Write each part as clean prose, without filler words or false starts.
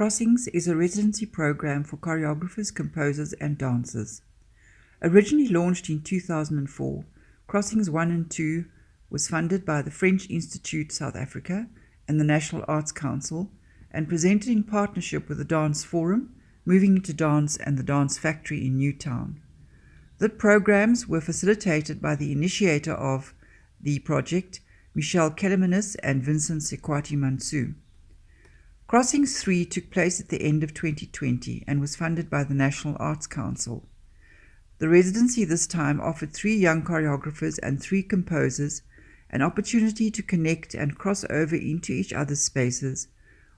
Crossings is a residency program for choreographers, composers, and dancers. Originally launched in 2004, Crossings 1 and 2 was funded by the French Institute South Africa and the National Arts Council and presented in partnership with the Dance Forum, Moving into Dance and the Dance Factory in Newtown. The programs were facilitated by the initiator of the project, Sizakele Mdi and Vincent Sekwati Mansu. Crossings 3 took place at the end of 2020 and was funded by the National Arts Council. The residency this time offered 3 young choreographers and 3 composers an opportunity to connect and cross over into each other's spaces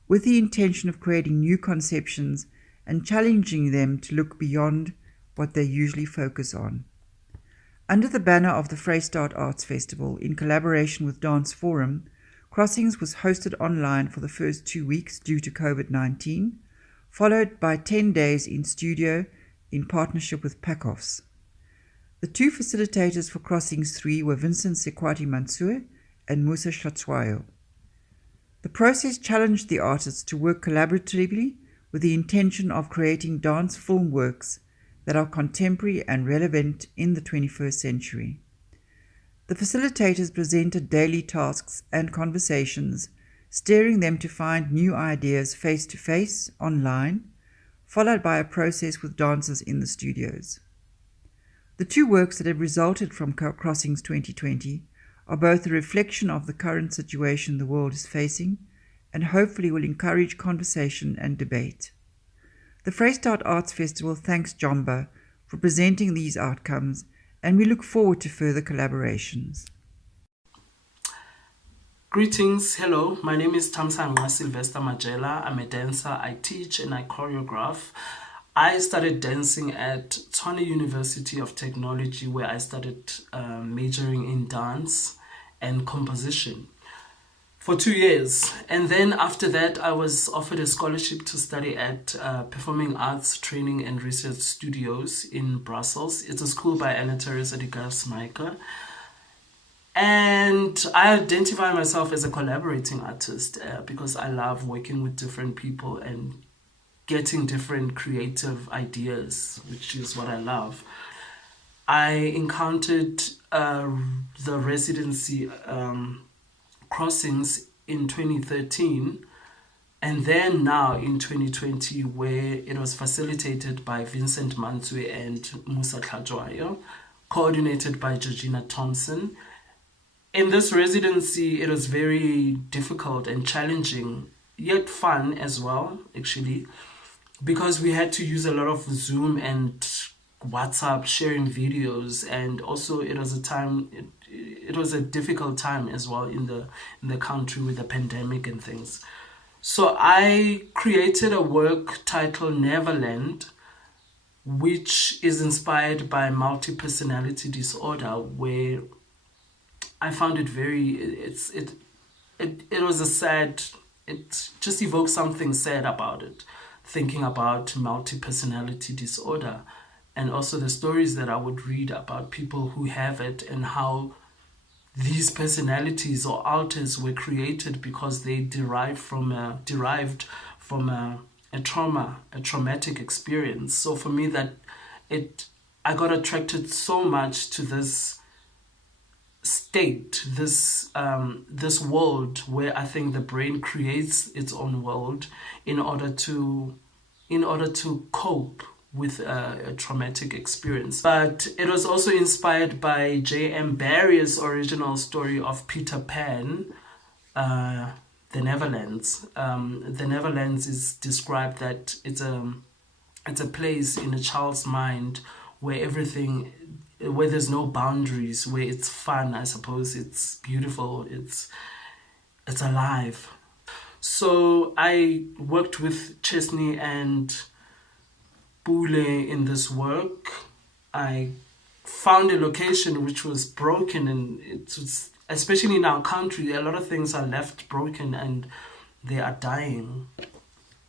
with the intention of creating new conceptions and challenging them to look beyond what they usually focus on. Under the banner of the Vrystaat Arts Festival, in collaboration with Dance Forum, Crossings was hosted online for the first 2 weeks due to COVID-19, followed by 10 days in studio in partnership with Packoffs. The 2 facilitators for Crossings 3 were Vincent Sekwati Mansu and Musa Shatswayo. The process challenged the artists to work collaboratively with the intention of creating dance film works that are contemporary and relevant in the 21st century. The facilitators presented daily tasks and conversations, steering them to find new ideas face-to-face, online, followed by a process with dancers in the studios. The 2 works that have resulted from Crossings 2020 are both a reflection of the current situation the world is facing and hopefully will encourage conversation and debate. The Vrystaat Arts Festival thanks Jomba for presenting these outcomes, and we look forward to further collaborations. Greetings, hello, my name is Thamsanqa Sylvester Majela. I'm a dancer, I teach and I choreograph. I started dancing at Tshwane University of Technology, where I started majoring in dance and composition for 2 years. And then after that, I was offered a scholarship to study at Performing Arts Training and Research Studios in Brussels. It's a school by Anna Teresa de Gersmaker. And I identify myself as a collaborating artist because I love working with different people and getting different creative ideas, which is what I love. I encountered the residency Crossings in 2013, and then now in 2020, where it was facilitated by Vincent Mansu and Musa Shatswayo, coordinated by Georgina Thompson. In this residency, it was very difficult and challenging, yet fun as well, actually, because we had to use a lot of Zoom and WhatsApp sharing videos, and also it was a difficult time as well in the country with the pandemic and things. So I created a work titled NEVERLAND, which is inspired by multi-personality disorder, where I found it it was a sad, it just evoked something sad about it, thinking about multi-personality disorder, and also the stories that I would read about people who have it and how these personalities or alters were created because they derived from a traumatic experience. So for me, I got attracted so much to this state, this world where I think the brain creates its own world in order to cope with a traumatic experience. But it was also inspired by J.M. Barrie's original story of Peter Pan, The Neverlands. The Neverlands is described that it's a place in a child's mind where there's no boundaries, where it's fun, I suppose, it's beautiful, it's alive. So I worked with Chesney and Bule in this work. I found a location which was broken, and it was, especially in our country, a lot of things are left broken and they are dying.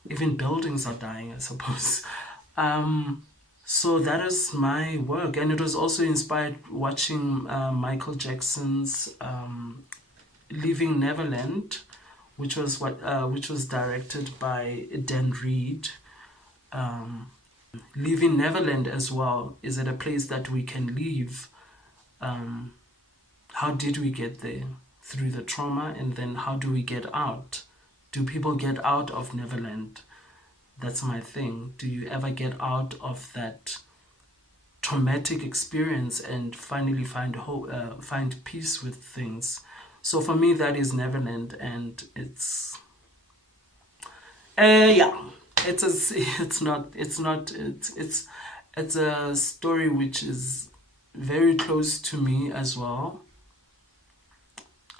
Even buildings are dying, I suppose. So that is my work, and it was also inspired watching Michael Jackson's Leaving Neverland, which was directed by Dan Reed. Leaving Neverland as well. Is it a place that we can leave? How did we get there? Through the trauma, and then how do we get out? Do people get out of Neverland? That's my thing. Do you ever get out of that traumatic experience and finally find hope, find peace with things? So for me, that is Neverland, and it's it's a story which is very close to me as well.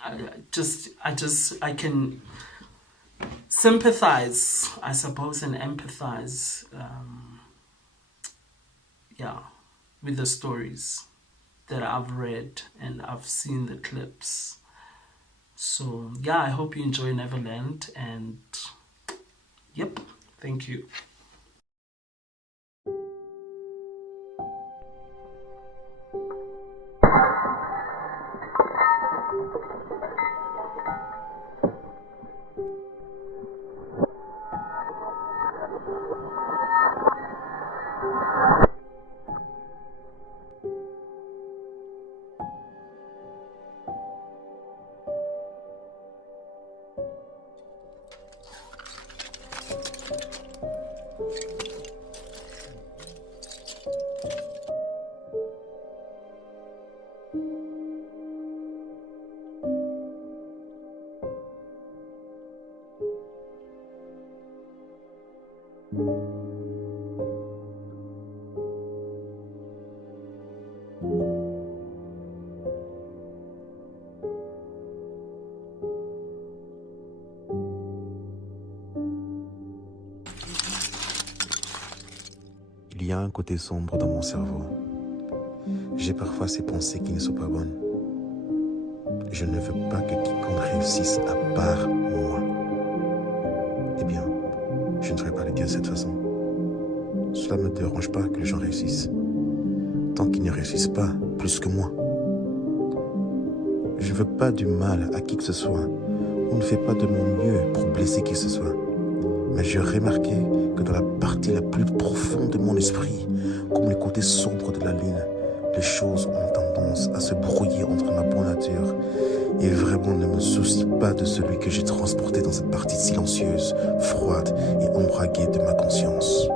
I can sympathize, I suppose, and empathize, with the stories that I've read, and I've seen the clips. So yeah, I hope you enjoy Neverland, and yep, thank you. Il y a un côté sombre dans mon cerveau. J'ai parfois ces pensées qui ne sont pas bonnes. Je ne veux pas que quiconque réussisse à part moi. Eh bien, je ne ferai pas les dire de cette façon. Cela ne me dérange pas que les gens réussissent, tant qu'ils ne réussissent pas plus que moi. Je ne veux pas du mal à qui que ce soit, ou ne fais pas de mon mieux pour blesser qui que ce soit. Mais j'ai remarqué que dans la partie la plus profonde de mon esprit, comme le côté sombre de la lune, les choses ont tendance à se brouiller entre ma bonne nature et vraiment ne me soucie pas de celui que j'ai transporté dans cette partie silencieuse, froide et ombraguée de ma conscience.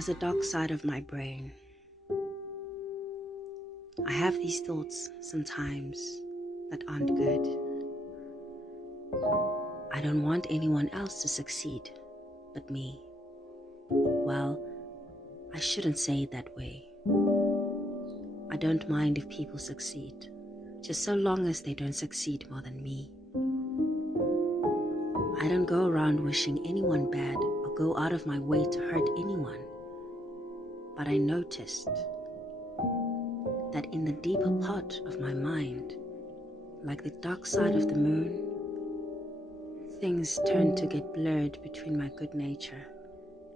There's a dark side of my brain. I have these thoughts sometimes that aren't good. I don't want anyone else to succeed but me. Well, I shouldn't say it that way. I don't mind if people succeed, just so long as they don't succeed more than me. I don't go around wishing anyone bad or go out of my way to hurt anyone. But I noticed that in the deeper part of my mind, like the dark side of the moon, things turned to get blurred between my good nature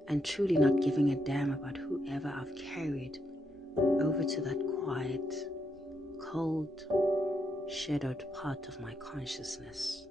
and truly not giving a damn about whoever I've carried over to that quiet, cold, shadowed part of my consciousness.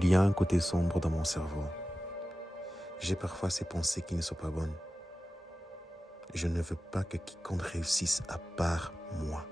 qu'il y a un côté sombre dans mon cerveau. J'ai parfois ces pensées qui ne sont pas bonnes. Je ne veux pas que quiconque réussisse à part moi.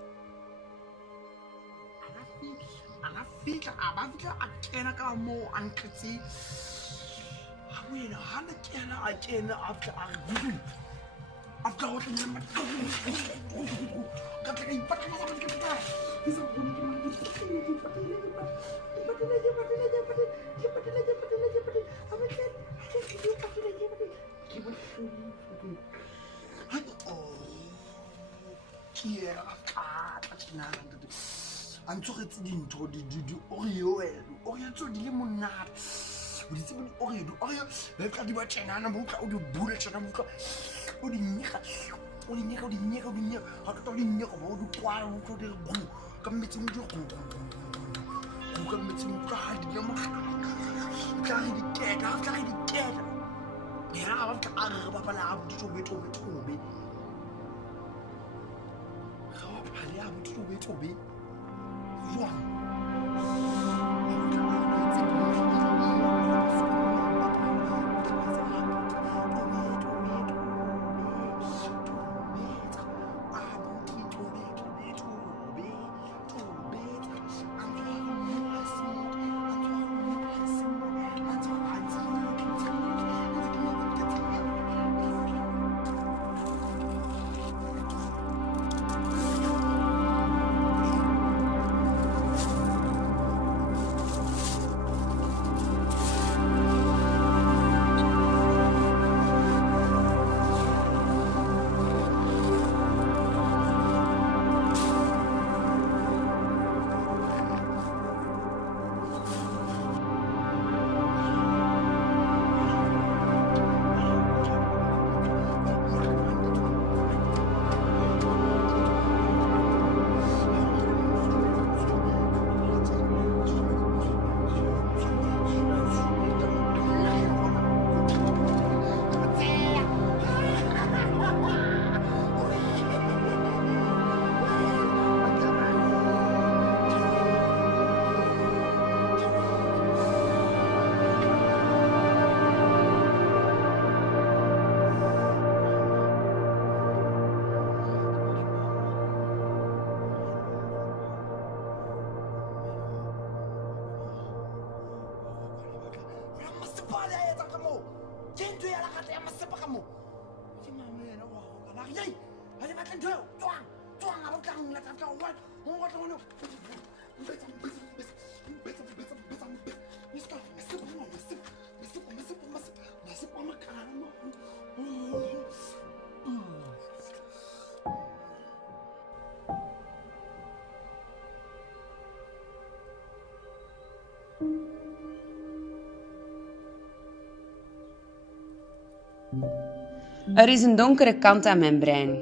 Er is een donkere kant aan mijn brein.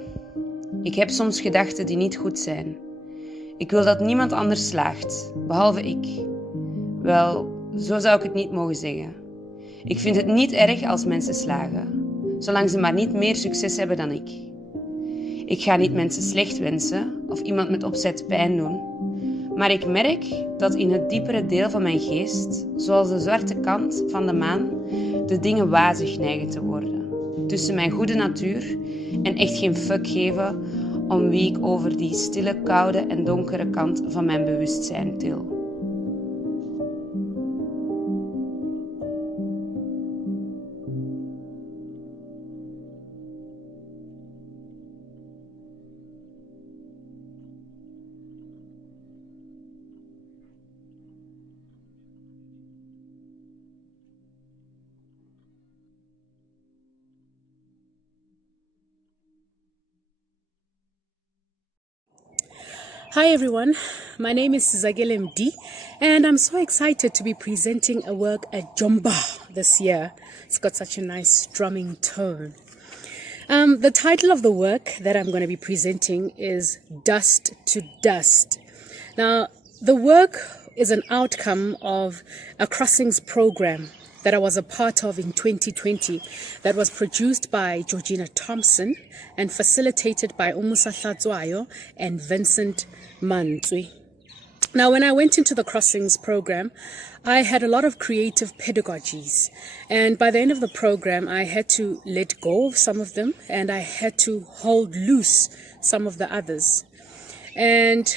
Ik heb soms gedachten die niet goed zijn. Ik wil dat niemand anders slaagt, behalve ik. Wel, zo zou ik het niet mogen zeggen. Ik vind het niet erg als mensen slagen, zolang ze maar niet meer succes hebben dan ik. Ik ga niet mensen slecht wensen of iemand met opzet pijn doen, maar ik merk dat in het diepere deel van mijn geest, zoals de zwarte kant van de maan, de dingen wazig neigen te worden. Tussen mijn goede natuur en echt geen fuck geven om wie ik over die stille, koude en donkere kant van mijn bewustzijn til. Hi everyone, my name is Sizakele Mdi and I'm so excited to be presenting a work at Jomba this year. It's got such a nice drumming tone. The title of the work that I'm going to be presenting is Dust to Dust. Now, the work is an outcome of a crossings program that I was a part of in 2020 that was produced by Georgina Thompson and facilitated by Umusa Hlatswayo and Vincent Mantswi. Now, when I went into the Crossings program, I had a lot of creative pedagogies. And by the end of the program, I had to let go of some of them and I had to hold loose some of the others. And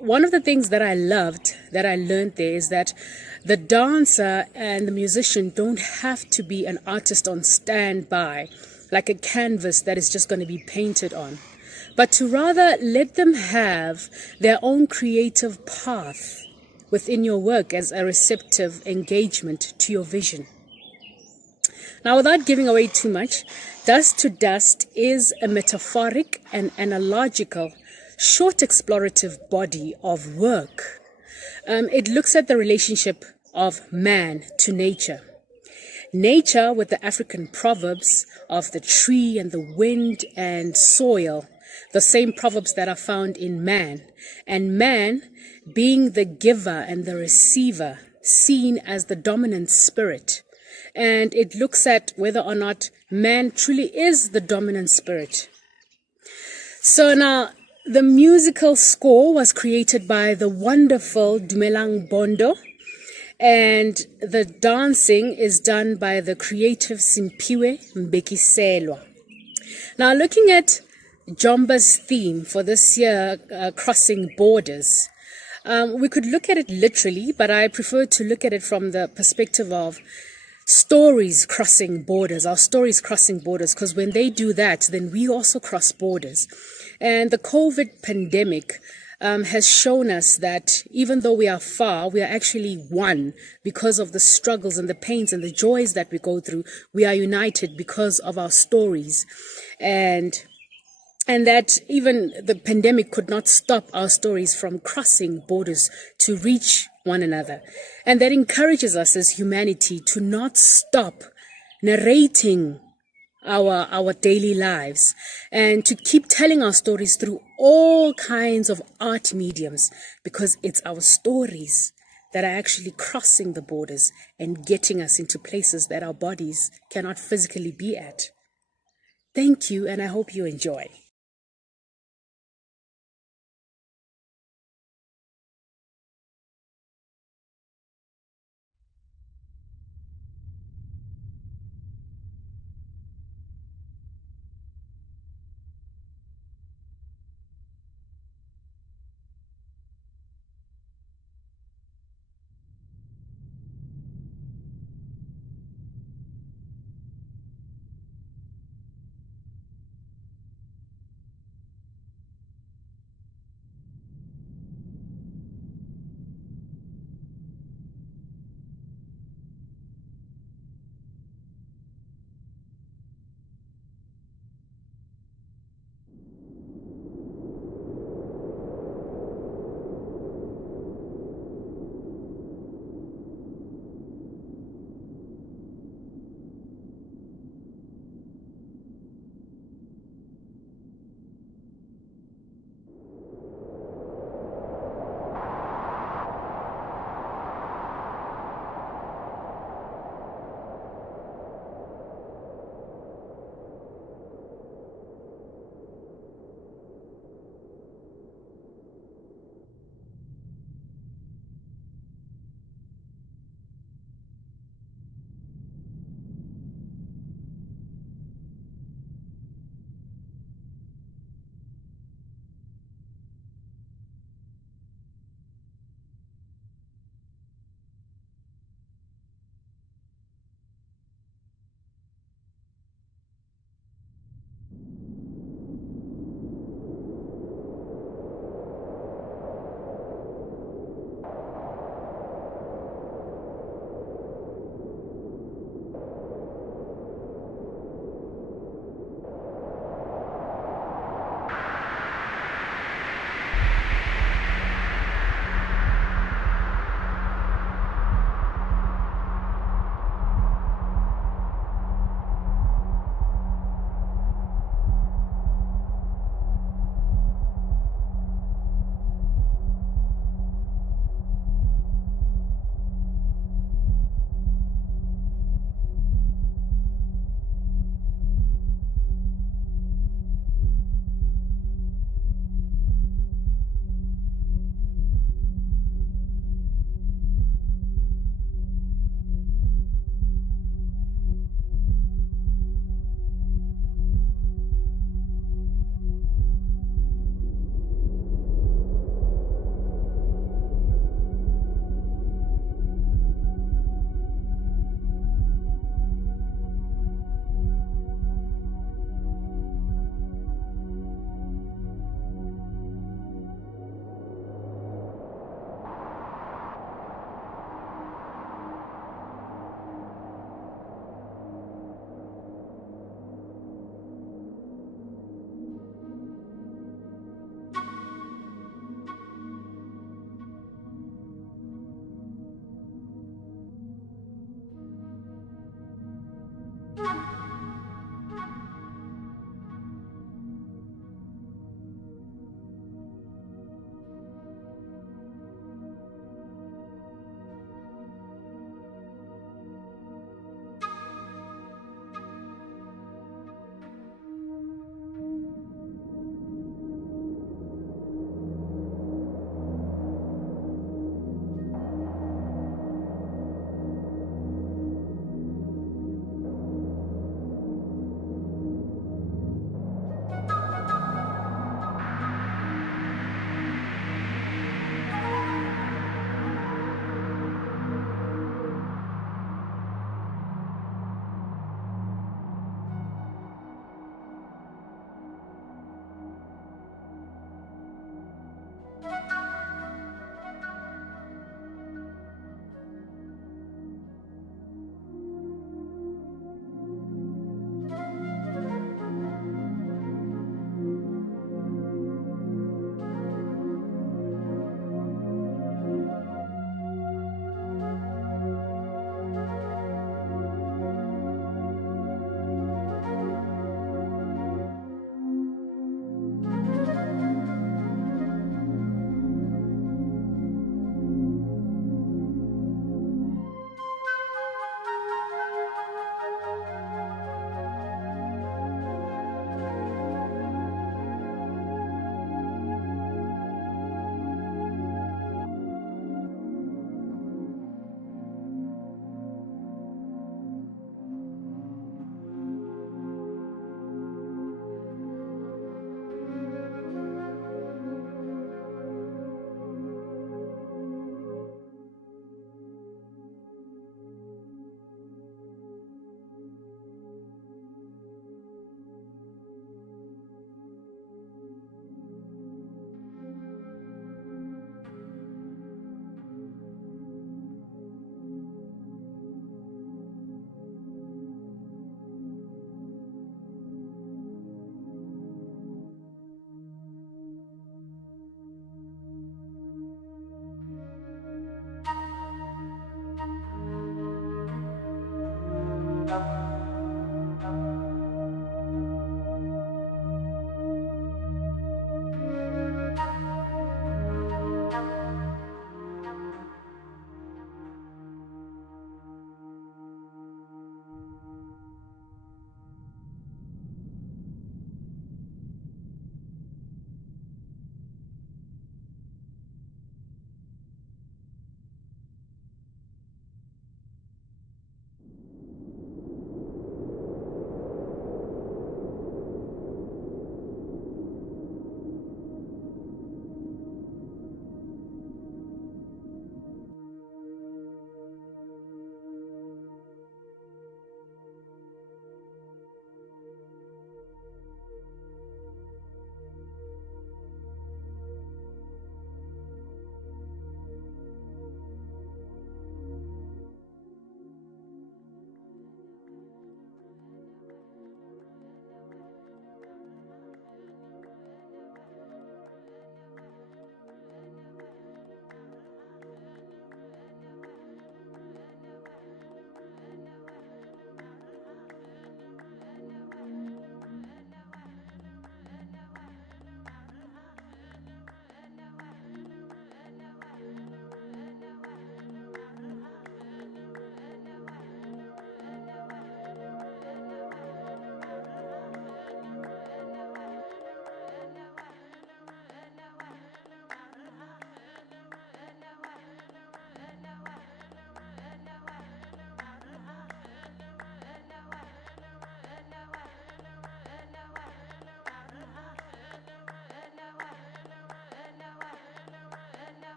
one of the things that I loved, that I learned there, is that the dancer and the musician don't have to be an artist on standby, like a canvas that is just going to be painted on, but to rather let them have their own creative path within your work as a receptive engagement to your vision. Now, without giving away too much, Dust to Dust is a metaphoric and analogical, short explorative body of work. It looks at the relationship of man to nature. Nature, with the African proverbs of the tree and the wind and soil, the same proverbs that are found in man, and man being the giver and the receiver, seen as the dominant spirit. And it looks at whether or not man truly is the dominant spirit. So now, the musical score was created by the wonderful Dumelang Bondo, and the dancing is done by the creative Simpiwe Mbekiselwa. Now, looking at Jomba's theme for this year, Crossing Borders, we could look at it literally, but I prefer to look at it from the perspective of stories crossing borders, our stories crossing borders, because when they do that, then we also cross borders. And the COVID pandemic has shown us that even though we are far, we are actually one because of the struggles and the pains and the joys that we go through. We are united because of our stories. And that even the pandemic could not stop our stories from crossing borders to reach one another. And that encourages us as humanity to not stop narrating our daily lives and to keep telling our stories through all kinds of art mediums, because it's our stories that are actually crossing the borders and getting us into places that our bodies cannot physically be at. Thank you, and I hope you enjoy.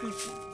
Thank you.